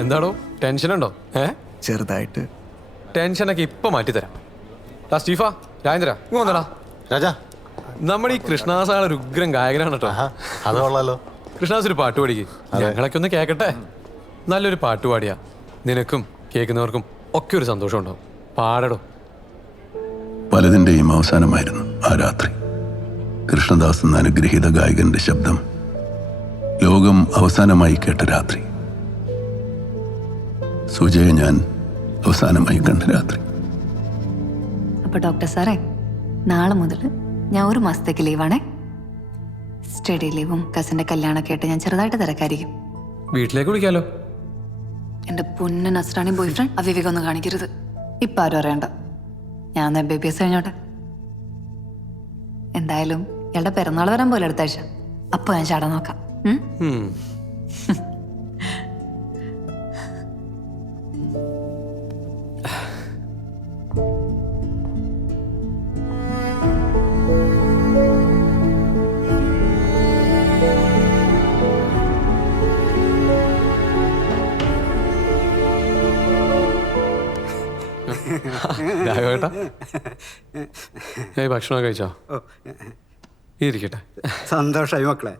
എന്താടോ ടെൻഷനുണ്ടോ? ചെറുതായിട്ട്. ടെൻഷനൊക്കെ ഇപ്പൊ മാറ്റിത്തരാം. സ്റ്റീഫ, രാജേന്ദ്ര ഇങ്ങ് വന്നടാ. രാജാ, നമ്മുടെ ഈ കൃഷ്ണദാസാണ് ഒരു ഉഗ്രൻ ഗായകനാണ് കേട്ടോ. അത് കൊള്ളാലോ. കൃഷ്ണദാസ് ഒരു പാട്ട് പാടിക്ക്, ഞങ്ങളൊക്കെ ഒന്ന് കേക്കട്ടെ. നല്ലൊരു പാട്ട് പാടിയാ നിനക്കും കേൾക്കുന്നവർക്കും ഒക്കെ ഒരു സന്തോഷം ഉണ്ടാവും. പാടടോ. പലതിൻ്റെയും അവസാനമായിരുന്നു ആ രാത്രി. കൃഷ്ണദാസ് എന്ന അനുഗ്രഹീത ഗായകന്റെ ശബ്ദം ലോകം അവസാനമായി കേട്ട രാത്രി. സുജയെ ഞാൻ അവസാനമായി കണ്ട രാത്രി. അപ്പൊ ഡോക്ടർ സാറേ, നാളെ മുതൽ ഞാൻ ഒരു മാസത്തേക്ക് ലീവാണേ. സ്റ്റഡി ലീവും കസിന്റെ കല്യാണമൊക്കെ ആയിട്ട് ഞാൻ ചെറുതായിട്ട് തിരക്കായിരിക്കും. വീട്ടിലേക്ക് വിളിക്കാലോ. എന്റെ പൊന്ന നസ്രാണി ബോയ് ഫ്രണ്ട് അവിവേകം ഒന്നും കാണിക്കരുത്. ഇപ്പൊ ആരും അറിയണ്ട. ഞാൻ MBBS കഴിഞ്ഞോട്ടെ. എന്തായാലും ഇയാളുടെ പിറന്നാൾ വരാൻ പോലെ അടുത്ത ആഴ്ച. അപ്പൊ ഞാൻ ചാടാൻ നോക്കാം. രാഘവേട്ടാ, ഭക്ഷണമൊക്കെ കഴിച്ചോ? ഇരിക്കട്ടെ. സന്തോഷമായി മക്കളെ.